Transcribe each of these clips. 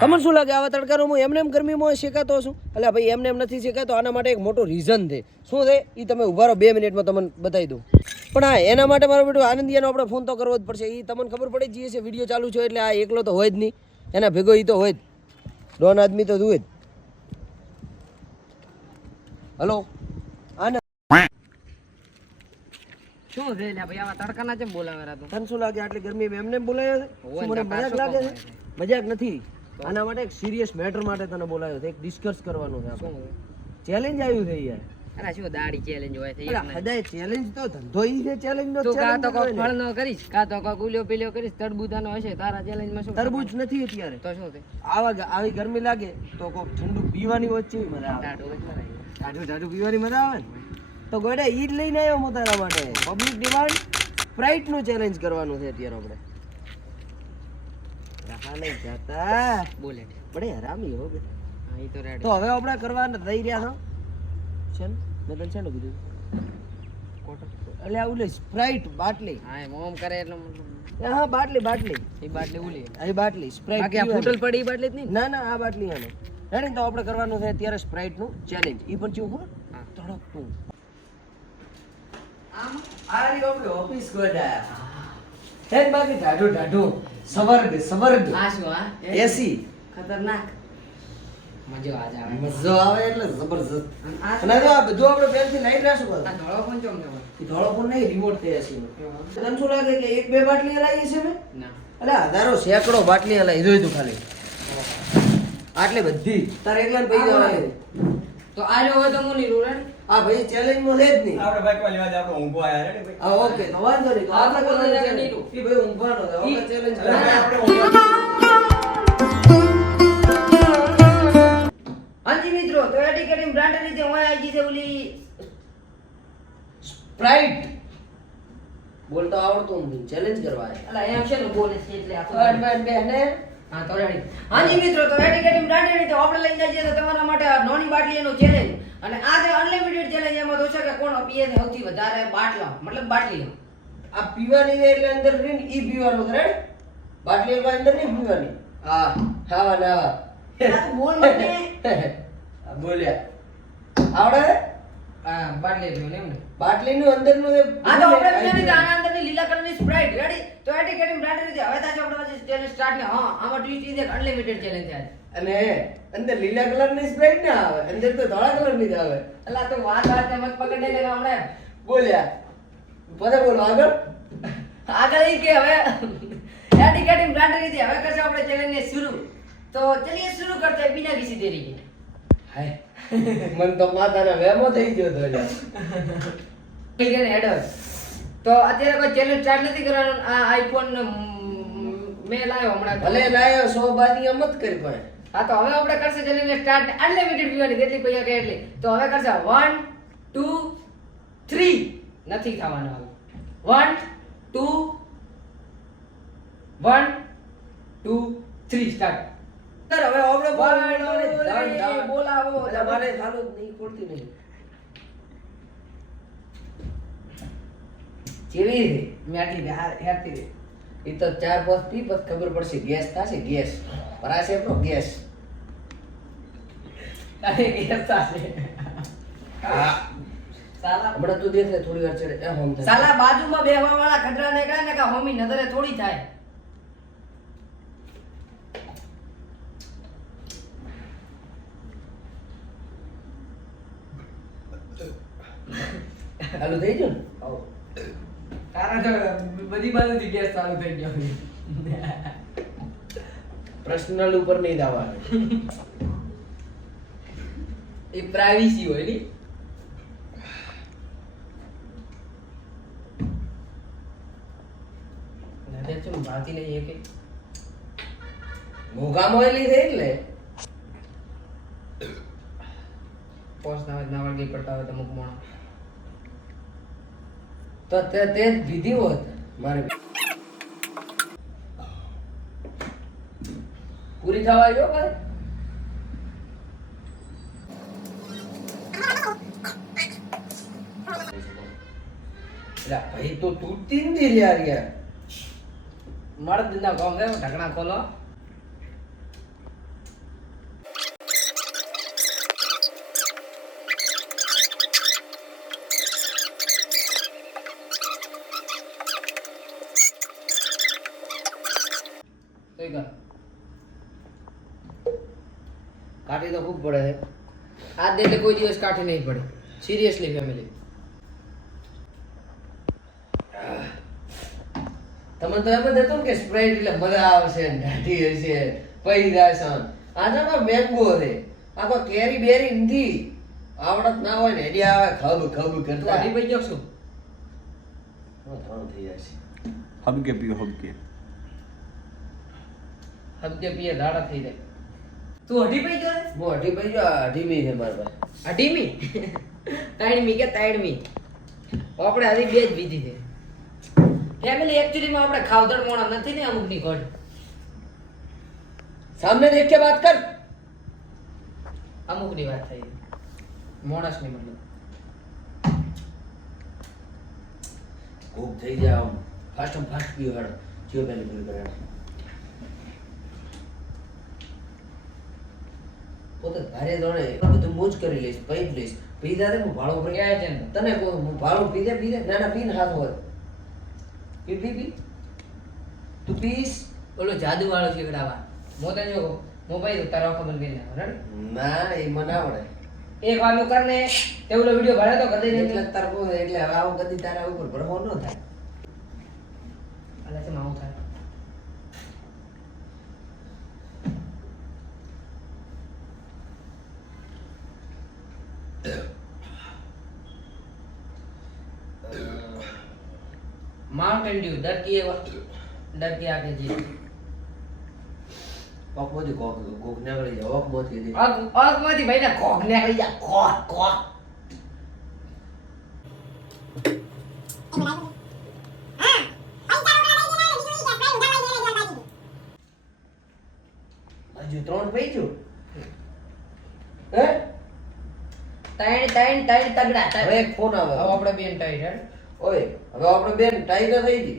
તમને શું લાગે આવા તડકાનો હું એમને એમ ગરમીમાં શેકાતો છું? એટલે ભાઈ એમને એમ નથી શેકાતો, આના માટે એક મોટો રીઝન છે. શું છે એ તમે ઉભા રહો, 2 મિનિટમાં તમને બતાવી દઉં. પણ હા, એના માટે મારો બેટો આનંદિયાનો આપણે ફોન તો કરવો જ પડશે. એ તમને ખબર પડી જ છે વિડીયો ચાલુ છે એટલે આ એકલો તો હોય જ નહીં, એના ભેગો એ તો હોય જ, ડોન આદમી તો હોય જ. હલો આનંદ, શું છે લ્યા ભાઈ આવા તડકાના કેમ બોલાવેરા તો? તને શું લાગે આટલી ગરમી એમને એમ બોલાયો છે? શું મને મજાક લાગે છે? મજાક નથી. આના માટે એક સિરિયસ મેટર માટે તને બોલાયો છે, એક ડિસ્કસ કરવાનું છે. શું ચેલેન્જ આવ્યું છે યાર. અરે શું દાડી ચેલેન્જ હોય છે? હદાય ચેલેન્જ તો ધંધો ઈ છે, ચેલેન્જ નો તું કા તો કોક ફળ નો કરીશ, કા તો કોક ઉલ્યો પીલ્યો કરીશ, તરબૂજાનો હશે. તારા ચેલેન્જ માં શું? તરબૂચ નથી અત્યારે તો શું છે? આવી ગરમી લાગે તો કોક ઠંડુ પીવાની વચ્ચે મજા આવે. ટાઢું પીવાની મજા આવે ને તો ગોડા ઈ જ લઈને આવ્યો હું તારા માટે. પબ્લિક ડિમાન્ડ સ્પ્રાઇટ નું ચેલેન્જ કરવાનું છે અત્યારે આપણે. રહા નહીં જાતા બોલે બડે હરામી હો બેટા. હા ઈ તો રેડી. તો હવે આપણે કરવાના રહી રહ્યા છો છે ને? મેં તને શેનું કીધું? એટલે આ ઉલે સ્પ્રાઇટ બાટલી. હા એમ ઓમ કરે એટલે હા બાટલી એ બાટલી ઉલી આ બાટલી સ્પ્રાઇટ. બાકી આ ફૂટલ પડી ઈ બાટલી જ નહીં. ના ના આ બાટલી આને રેડી. તો આપણે કરવાનું છે અત્યારે સ્પ્રાઇટ નું ચેલેન્જ. ઈ પણ ચૂક હો તડકતું. આમ આ રહ્યો આપણે ઓફિસ ગોડા હે બાકી ઢાઢું સ્વર્ગ આ શું હા એસી ખતરનાક મજો આ જાવે. મજો આવે એટલે જબરજસ્ત. અને જો આ બધું આપણે પહેલથી લાઈટ રાખશું બસ. આ ધોળો પણ ચોમ ને ઈ ધોળો પણ નહીં, રિમોટ તે એસી નો. તને શું લાગે કે 1-2 બાટલી હલાવી છે મે? ના અરે હજારો સેંકડો બાટલી હલાવી જોઈ તું ખાલી. આટલી બધી તારે એકલા પૈ જવાનું. તો આ જો હોય તો મુની રૂરન આ ભાઈ ચેલેન્જ માં લે જ નહીં. આપણે બાઈક માં લેવા દે, આપણે ઊંઘો આયા રે ભાઈ. હા ઓકે તો વાંધો નહીં. તો આપણે કરવાનું છે ઈ ભાઈ ઊંઘવાનો છે. આપણે ચેલેન્જ અરે ભાઈ, કરવાનું. આપણે ઊંઘો. હાજી મિત્રો તો એટીકેટિંગ બ્રાન્ડ રીતે હું આવી ગઈ છે ઓલી સ્પ્રાઇટ બોલતો આવડતું નથી, ચેલેન્જ કરવા આવ્યા. અલા એમ છે ને બોલે છે એટલે આખો બેને હા તો રેડી. હાજી મિત્રો તો એટીકેટિંગ બ્રાન્ડ રીતે આપણે લઈને જઈએ છીએ તમારા માટે આ નાની બાટલી એનો ચેલેન્જ. અને આ જે અનલિમિટેડ ચેલેન્જ એમાં તો છે કે કોણ પીએ છે સૌથી વધારે બાટલા મતલબ બાટલી. આ પીવાની છે એટલે અંદર રીન ઈ પીવાનું કરે. બાટલી કોઈ અંદર નહીં પીવાની. હા ખાવા ના આ તો બોલ મને બોલ્યા આવડે આ બાટલી પીવું એમ ને. બાટલી નું અંદર નું આ તો આપણે પીવાની છે આના અંદરની લીલા કલરની સ્પ્રાઇટ રેડી. તો એટીકેટિંગ બ્રાન્ડ રીતે હવે તાજો આપણે ચેલેન્જ સ્ટાર્ટ ને હા આમાં ટ્વિસ્ટ છે કે અનલિમિટેડ ચેલેન્જ છે. અને અંદર લીલા કલર ની સ્પ્રાઇટ ના આવે, અંદર તો ધોળા કલર ની જ આવે. અલા તો વાત મત પકડી લે હમણે બોલ્યા પરે બોલો આગળ. આગળ ઈ કે હવે એટીકેટિંગ બ્રાન્ડ રીતે હવે કરશે આપણે ચેલેન્જ ને શરૂ. તો ચલિए शुरू करते हैं बिना किसी देरी के. હાય મન તો માતાના વેમો થઈ ગયો તો યાર. Clear header. તો અત્યારે કોઈ ચેલેન્જ સ્ટાર્ટ નથી કરવાનો. આ આઈફોન મેં લાવ્યો હમણાં. ભલે લાયો 100 બાની મત કરી પણ. હા તો હવે આપણે કરશે ચેલેન્જ સ્ટાર્ટ અનલિમિટેડ પીવાની કેટલી પૈસા કે એટલી. તો હવે કરશે 1 2 3 નથી થવાનું હવે. 1 2 1 2 3 સ્ટાર્ટ. સર હવે આપણે બોલાવો તમારે ચાલુ નહીં ખોલતી નહીં. જેવી મેટલી હેરતી રે. એ તો 4-5 પી પછી ખબર પડશે ગેસ થશે. ગેસ ભરાશે આપણો ગેસ. અરે કેસા છે હા સાલા હમણાં તું દેખ લે થોડી વાર ચડે એ હોમ થાય. સાલા બાજુમાં બેહવા વાળા ખડરાને કહે ને કે હોમી નજરે થોડી થાય. ચાલુ થઈ ગયું ને? તારા તો બધી બાજુથી ગેસ ચાલુ થઈ ગયો. પર્સનલ ઉપર નહીં દાવાનું. એ પ્રાઇવેસી હોય ની. નજર ચમ ભાતી નહીં એકે. મોઘામાં એલી થઈ એટલે પોસ ના વળગી પડતા હોય તો મુક મોણો. તો તે જ વિધિ હોત મારે પૂરી થવા આવ્યો ભાઈ. ભાઈ તો તૂટતી નથી યાર. મર્દ ના કામ છે ઢકણા ખોલો. તોય કર. કાઢી તો ખૂબ પડે છે. આજ દે એટલે કોઈ દિવસ કાઠી નહીં પડે. Seriously family. તમને તો એમ જ હતું ને કે સ્પ્રાઇટ એટલે મજા આવશે ઢાઢી હશે પૈદા છે આના મેંગો છે આખો કેરી બેરી નથી આવડત ના હોય ને એડી આવે ખબ ખબ તું કરતા અઢી પૈ ગયો છું. ત્રણ થઈ જશે હબકે પીઓ હબકે. હબકે પીએ દાડા થઈ જાય. તું અઢી પૈ ગયો રે? હું અઢી પૈ ગયો અઢીમી છે મારા પાસે અઢીમી? ત્રણમી કે ત્રણમી? આપણે હજી બે જ પીધી છે. ફેમિલી એકચ્યુઅલીમાં આપણે ખાવદડ મોણા નથી ને અમુકની ઘટ. સામને દેખ કે બાત કર અમુકની વાત થઈ. મોણસની મતલબ. ખૂબ થઈ જાય આમ ફાસ્ટ પીઓ હાડો જીઓ પેલી પૂરી કરે પોતે ભારે દોડે બધું મોજ કરી લઈશ પૈ લઈશ પીધા દે હું ભાડો પર ક્યાં છે ને? તને કહું હું ભાડો પીધે પીધે ના ના પીને હાથ હોય પી પી પી તું પીસ ઓલો જાદુ વાળો શીખડાવા. મોતે જો મોબાઈલ તારા ખબર ગઈ ના રેડી. ના એ મને આવડે એક વાર નું કરને તે ઓલો વિડિયો ભરે તો કદી નહીં. એટલે તાર કહું એટલે હવે આવું કદી તારા ઉપર ભરવો ન થાય અલા છે માવું થાય. माउंटेन ड्यू डर की आगे जी કોક બધી કોક કોક નીકળી જાય ઓક મોથી દે आग માંથી ભાઈ ના કોક ને આવી જા કોક કોક હજુ ત્રણ પઈ ગયું હે ત્રણ ત્રણ ત્રણ તગડા હવે એક ફોન આવે હવે આપણે બેન ટાઈટ હે ઓય હવે આપણે બેન ટાઈગર થઈ ગઈ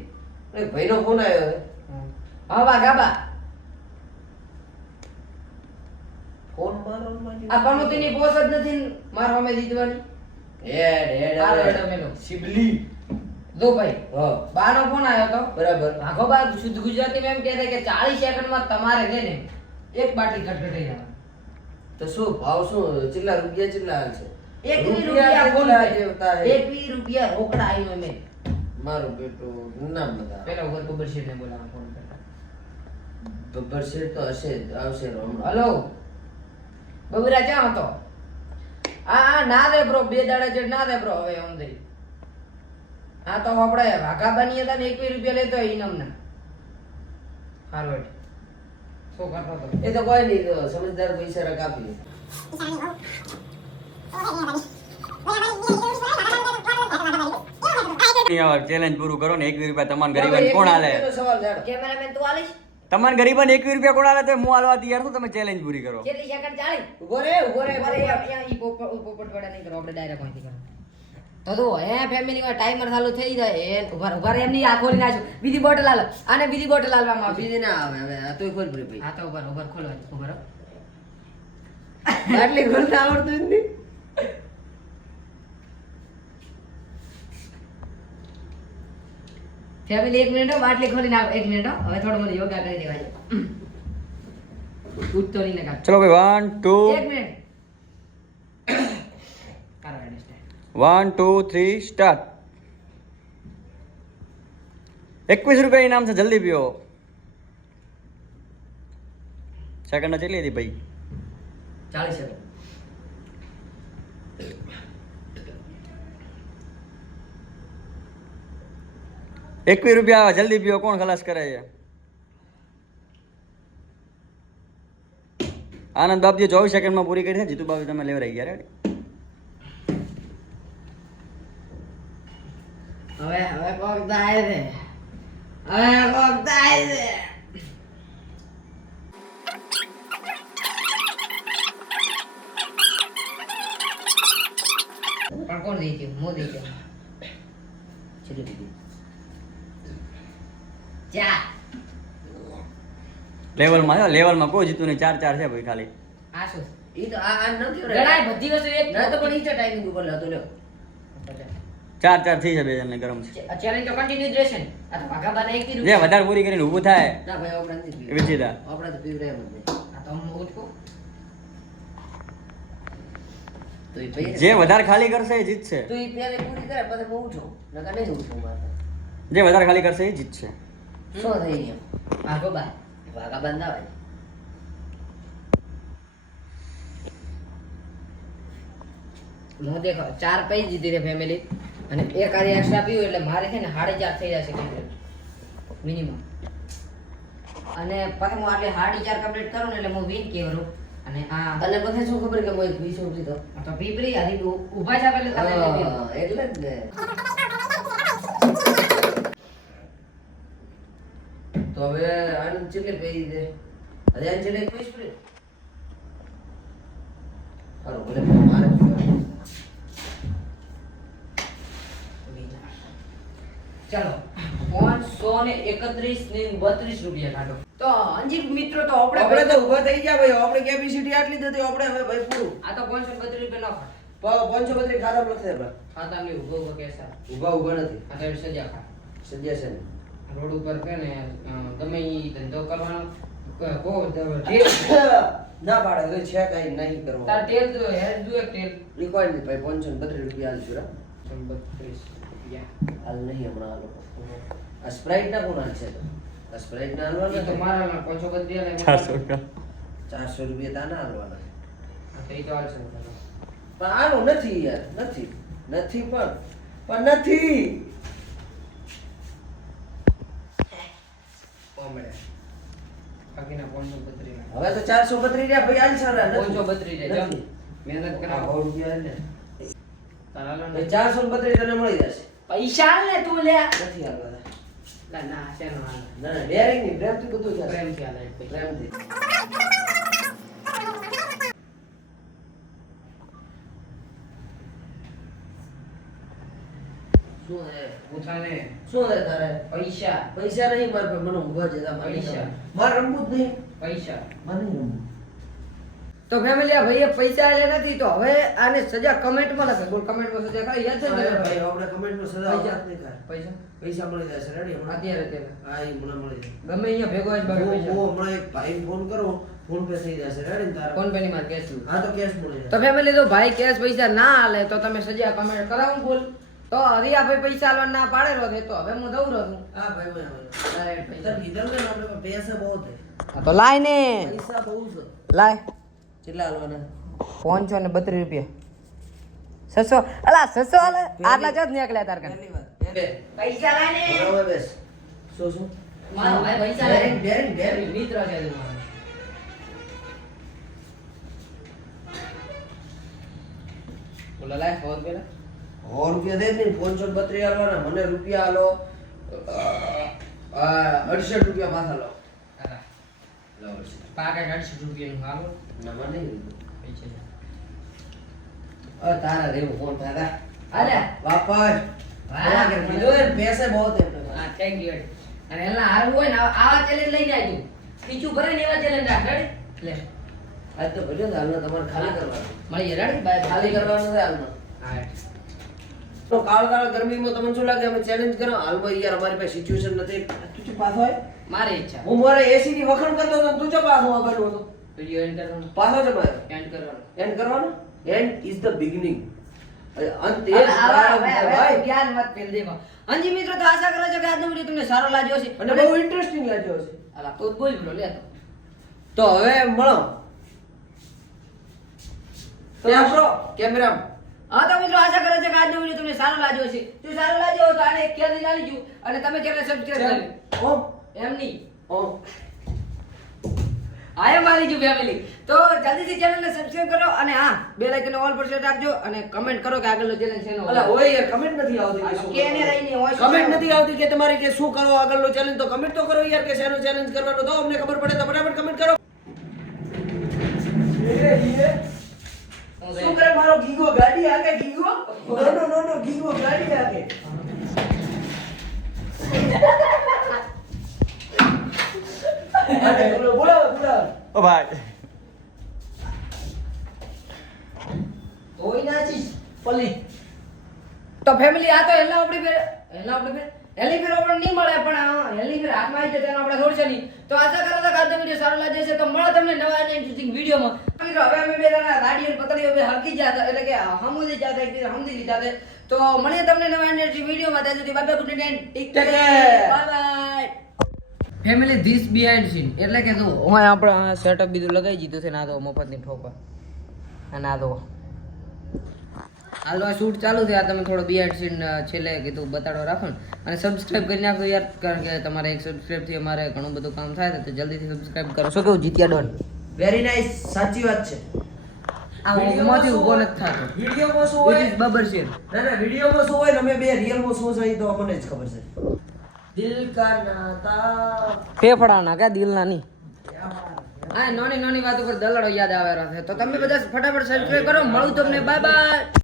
અને ભાઈનો ફોન આવ્યો છે હા બા ગાબા ફોન મારો માં આ પનોતીની પોસ જ નથી મારવા મે જીતવાની હેડ હેડ આ રેડો મેલો શિબલી દો ભાઈ હા બાનો ફોન આવ્યો તો બરાબર ભાગો બા શુદ્ધ ગુજરાતી માં એમ કહે છે કે 40 સેકન્ડમાં તમારે છે ને એક બાટલી ખટખટાઈ જવાની. તો શું ભાવ શું ચિલ્લા રૂપિયા ચિલ્લા હાલ છે 1 રૂપિયા ફોન કેટલા પે દેવતા હે 1 રૂપિયા રોકડા આવ્યો મે મારું બેટું નામ બતા પેલા ઉપર ગબ્બર શેઠ ને બોલાવા ફોન કરતા. બબ્બર શેઠ તો હશે જ, આવશે હમણાં હેલો બબુરા ક્યાં હતો? આ ના દે બ્રો બે દાડા જેડ ના દે બ્રો હવે આમ દઈ. આ તો આપણે વાઘા બની હતા ને 21 રૂપિયા લેતો ઇનામ ના હાર્વર્ડ શું કરતો તો એ તો કોઈ નહીં તો સમજદાર પૈસા રકાપી ચેલેન્જ પૂરું કરો ને 21 રૂપિયા તમાન ગરીબાને કોણ આલે? સવાલ જાડો કેમેરામેન તું આલીશ તમાન ગરીબાને 21 રૂપિયા કોણ આલે તો હું આલવા તૈયાર છું. તમે ચેલેન્જ પૂરી કરો. કેટલી સેકન્ડ ચાલી ઉભો રે અહીંયા ઈ પોપટ વાળા નહીં કરો આપણે ડાયરેક્ટ અહીંથી કરો તો તો હે ફેમિલી માં ટાઈમર ચાલુ થઈ જાય એ ઉભા એમની આ ખોલી નાખો બીજી બોટલ આલો આને બીજી બોટલ આલવામાં આવશે બીજી ના આવે હવે આ તો ખોલ પડે ભાઈ આ તો ઉભા ખોલવા દે ઉભા આટલી ખોલતા આવડતું જ નહીં ફેમિલી 1 મિનિટ બાટલી ખોલી નાખો 1 મિનિટ હવે થોડું મને યોગા કરી દેવા છે ઉઠતો નહીં ને કાઢ ચલો ભાઈ 1 1 2 મિનિટ કરો એડજસ્ટ 1 2 3 સ્ટાર્ટ. 21 રૂપિયા ઇનામ છે, જલ્દી પીઓ. સેકન્ડ કેટલી હતી ભાઈ? 40 સેકન્ડ. ₹21 જલ્દી પીઓ. કોણ ખલાસ કરે છે? આનંદ બાપજી 24 સેકન્ડમાં પૂરી કરી છે. જીતુ બાપજી તમે લેવરાઈ ગયા. રેડી? હવે કોક થાય છે પણ કોણ જીત્યું? હું જીત્યો. છેલ્લી દીધી ચા લેવલમાં કોઈ જીતું નહીં. 4-4 છે ભાઈ ખાલી. આ શું ઈ તો આ ન કેવરાય ગણાય બધી વસ્તુ એક ના તો પણ ઈ તો ટાઈમિંગ ઉપર લેતો લ્યો ચાર થઈ છે બે જણને ગરમ છે ચેલેન્જ તો કન્ટિન્યુ જ રહેશે ને આ તો ભાગાબાને એક થી જે વધારે પૂરી કરીને ઊભું થાય ના ભાઈ આપણે નથી પીવું. વિચિતા આપણે તો પીવડે એમ જ નહીં. આ તો હું ઉઠું તો ઈ ભાઈ જે વધારે ખાલી કરશે એ જીતશે તો ઈ પહેલે પૂરી કરે પછી હું ઉઠું નકર નહીં ઉઠું મારે. જે વધારે ખાલી કરશે એ જીતશે શું થઈ ગયું? ભાગાબાન ના હોય હું દેખો 4 પૈ જીતી રે ફેમિલી અને એક આરી એક્સ્ટ્રા પીવું એટલે મારે છે ને 4.5 થઈ જશે કમ્પ્લીટ મિનિમમ અને પછી હું આટલે 4.5 કમ્પ્લીટ કરું ને એટલે હું વિન કેવરું અને આ તને પછી શું ખબર કે હું એક 20 ઉઠી તો આ તો પીપરી હરી ઊભા છે એટલે તમે લઈ લ્યો. હા, એટલે જ ને. તો હવે આનંદ ચેટલે પઈ દે હવે આને ચેટલે પૈસ પડે હારો ભલે મારે ચાલો 531 ને 32 રૂપિયા કાઢો તો અંજી મિત્રો તો આપણે તો ઊભા થઈ ગયા ભાઈ આપણે કેપેસિટી આટલી જ હતી આપણે હવે ભાઈ પૂરું આ તો 532 રૂપિયા નો 532 ખાતા લખે ભાઈ ખાતા ની ઉભો કેસા ઊભા નથી આ તો સજા ખા સજ્યા છે ને રોડ ઉપર કે ને ગમે ઈ ધંધો કરવાનો કો તેલ ના પાડે હવે છે કાઈ નહીં કરવું તાર તેલ જો હેર જો એક તેલ ઈ કોઈ નહીં ભાઈ 532 રૂપિયા આલશું રા 32 રૂપિયા હાલ નહીં હમણાં હાલો આ સ્પ્રાઇટ ના કોણ હાલ છે તો આ સ્પ્રાઇટ ના હાલવાના ઈ તો મારા 532 ને 400 રૂપિયા 400 રૂપિયા તાના હાલવાના આ તો ઈ તો હાલ છે પણ આનો નથી યાર નથી નથી પણ નથી કોમડે બાકીના 532 ના હવે તો 432 રહ્યા ભાઈ આલ સારા નથી 532 રે જમ મહેનત આ કરાવો 100 રૂપિયા ને તારાલો એ 432 તને મળી જશે પૈસા લે તું લે નથી હાલવાના લા ના શેનો હાલ ના ના ડેરિંગ ની પ્રેમથી બધું થશે પ્રેમથી હાલે પ્રેમથી શું હે પૂછાને શું હે તારે પૈસા પૈસા નહીં મારે પણ મને ઊભા છે પૈસા. મારે રમવું જ નહીં પૈસા મારે નહીં રમવું તો ફેમિલી આ ભાઈએ પૈસા આલે નથી તો હવે આને સજા કમેન્ટમાં લખે બોલ કમેન્ટમાં સજા ખાલી યાદ છે ને ભાઈ ભાઈ આપણે કમેન્ટમાં સદા પૈસા. વાત નહીં થાય પૈસા પૈસા મળી જશે રેડી હમણાં અત્યારે અત્યારે હા ઈ મને મળી જશે ગમે અહીંયા ભેગો જ બાકી હું પૈસા હમણાં એક ભાઈને ફોન કરું ફોન પે થઈ જશે રેડી ને તારા ફોન પે ની માર કેશ હા તો કેશ મળી તો જશે ફેમિલી તો ભાઈ કેશ પૈસા ના આલે તો તમે સજા કમેન્ટ કરાવું બોલ તો હરિયા ભાઈ પૈસા આલવા ના પાડેલો છે તો હવે હું દઉં છું હા ભાઈ ભાઈ ડાયરેક્ટ તાર પૈસા કીધું ને આપણે પાસે પૈસા બહુ છે તો લાય ને પૈસા બહુ છે લાય કેટલા હાલવાના 532 રૂપિયા 600 અલા 600 આલે આટલા જ નીકળ્યા તાર કન પહેલી વાત બે પૈસા લાય ને બરાબર બેસ શું મારો ભાઈ પૈસા લાય ડેરિંગ મિત્ર છે તમારો બોલો લાય 100 રૂપિયા 100 રૂપિયા દે ને 532 હાલવાના મને રૂપિયા હાલો 68 રૂપિયા પાછા લો પાકા 80 રૂપિયાનું હાલો ના મને નહીં પૈસા તારા રેવું ફોન થાય અરે વાપસ વાહ, કીધું ને પૈસા બહુ છે હા થેન્ક યુ અને એલા હારું હોય ને આવા ચેલેન્જ લઈને આવજો પીછું ભરે ને એવા ચેલેન્જ રાખ રેડી લે આજ તો ભલે હાલનો તમારે ખાલી કરવાનું મળી જાય રેડી બાય ખાલી કરવાનું છે હાલનો હા તો કાળ ગરમીમાં તમને શું લાગે અમે ચેલેન્જ કરો હાલમાં યાર અમારી પાસે સિચ્યુએશન નથી તું ચુપ પાછો હોય મારી ઈચ્છા હું મારે એસી ની વખણ કરતો હતો તું ચો પાછો આવવાનો હતો વિડિયો એન્ડ કરવાનો પાછો છે મારે એન્ડ કરવાનો એન્ડ કરવાનો એન્ડ ઇઝ ધ બિગિનિંગ અંત એ હવે પ્રારંભ છે, ભાઈ જ્ઞાન વાત પેલ દેવા અંજી મિત્રો તો આશા કરો છો કે આજનો વિડિયો તમને સારો લાગ્યો હશે અને બહુ ઇન્ટરેસ્ટિંગ લાગ્યો છે અલા તો બોલ બ્રો લે તો હવે મળો તો આપણો કેમેરા હા તો મિત્રો આશા કરે છે કે આજનો વિડિયો તમને સારો લાગ્યો હશે જો સારો લાગ્યો હોય તો આને એક ક્યાં નાલી જો અને તમે ચેનલ સબસ્ક્રાઇબ કરી ઓમ એમ નહીં ઓમ આય મારી જો ફેમિલી તો જલ્દીથી ચેનલને સબસ્ક્રાઇબ કરો અને હા બેલ આઇકન ઓલ પર સેટ રાખજો અને કમેન્ટ કરો કે આગળનો ચેલેન્જ શેનો અલા હોય યાર કમેન્ટ નથી આવતી કે શું કે એને રહીને હોય શું કમેન્ટ કરવું? નથી આવતી કે તમારે કે શું કરો આગળનો ચેલેન્જ તો કમેન્ટ તો કરો યાર કે શેનો ચેલેન્જ કરવાનો તો અમને ખબર પડે તો ફટાફટ કમેન્ટ કરો શું કરે મારો ગીગો ગાડી આગે ગીગો નો ગીગો ગાડી આગે અરે બોલાવો ઓ ભાઈ તોય નાચીશ પલી તો ફેમિલી આ તો હેલા આપણી ફેર હેલી ફેર આપણે નહીં મળે પણ હેલી ફેર હાથમાં આવી જાય તેનો આપણે છોડશે નહીં. તો આશા કરો કે આજનો વિડીયો સારો લાગે છે. તો મળો તમને નવા અને ઇન્ટરેસ્ટિંગ વિડીયોમાં. મિત્રો હવે અમે બે જણા રાડીઓ પતરીઓ બે હરકી જાત એટલે કે હમુદી જાત એકબીજા હમદી લીધા છે. તો મળીએ તમને નવા અને ઇન્ટરેસ્ટિંગ વિડીયોમાં. ત્યાં સુધી bye good night take care bye bye. Family this behind scene એટલે કે જો હું આપણે સેટઅપ બીજું લગાવી દીધું છે ના તો મફતની ઠોકા અને આ તો હાલો આ શૂટ ચાલુ છે. આ તમે થોડો બિહાઇન્ડ સીન છેલ્લે કીધું બતાડો રાખો ને અને સબસ્ક્રાઇબ કરી નાખો યાર, કારણ કે તમારે એક સબસ્ક્રાઇબ થી અમારે ઘણું બધું કામ થાય તો જલ્દીથી સબસ્ક્રાઇબ કરો. શું કેવું જીત્યા ડોન? વેરી નાઇસ, સાચી વાત છે. આ ઊંઘમાંથી ઊભો નથી થતો. વિડીયોમાં શું હોય? It is બબર શેર. ના ના, વિડીયોમાં શું હોય ને અમે બે રિયલમાં શું છે એ તો અમને જ ખબર છે. દિલ કા નાતા ફેફડાના કે દિલના નહીં. આ નાની નાની વાત ઉપર દલાડો યાદ આવેલો છે. તો તમે બધા ફટાફટ સબસ્ક્રાઇબ કરો. મળું તમને બાય બાય.